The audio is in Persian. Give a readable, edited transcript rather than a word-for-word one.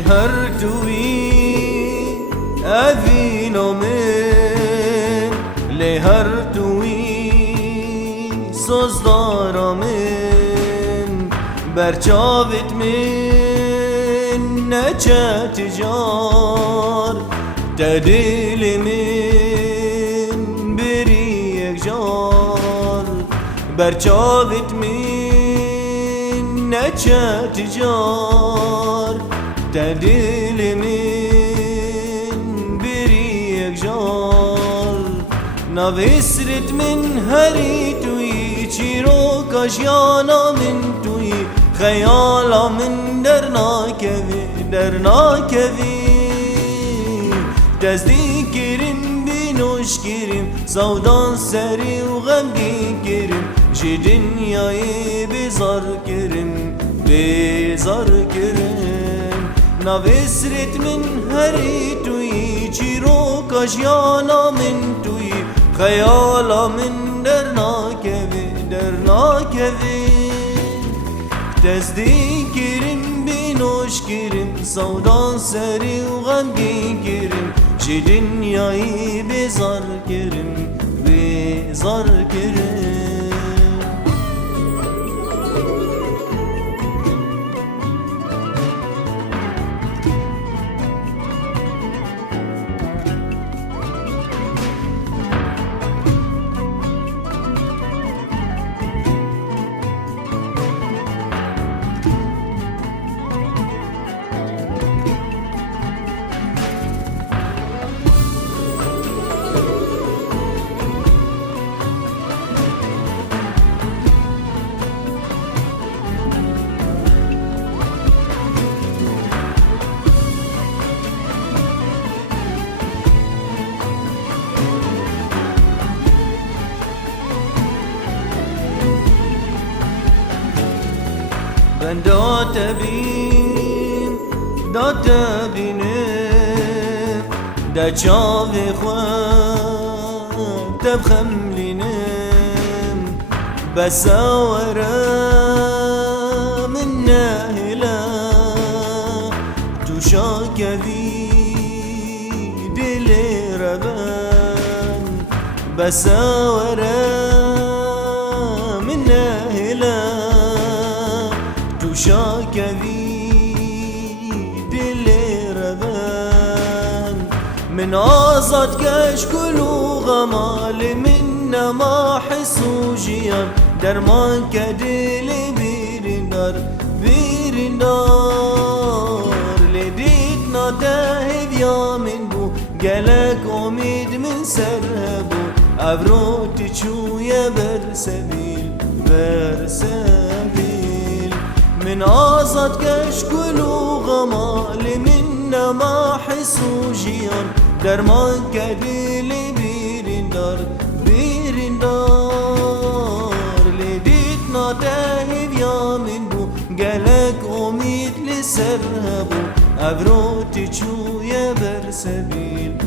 هر توی اوینا من لی هر توی سازدارا من برچاوت من نچه تجار تدل من بری یک جار برچاوت من نچه تجار تدل من بری یک جار نویسرت من هری توی چیرو کاشیانا من توی خیالا من در ناکوی دزدی کریم بینوش کریم سودان سری و غمگی کریم جی دنیای بیزار کریم نویسرت من هری توی چیرو کاشیانا من توی خیالا من در ناکوی دزدی کریم بینوش کریم سودان سری و غمگی کریم جی دنیایی بیزار کریم Ben داد بینم دا چاوی خواه تب خملینم بساورا من نهلا تو شاکوی دل ربان بساورا من نهلا شاكوي دل ربان من آزاد كشكلو غمال من ما حسو جيان درمان كدل بيرندار لديتنا تاهب يا من بو قالك أميد من سرهبو أبرو تشو يا برسبيل من آزاد كشكلو غمال من ما حسو جيان درمان كدل بيرندار لديتنا تاهب يا من بو قالك أميد لسرهبو أبرو تشو يا برسبيل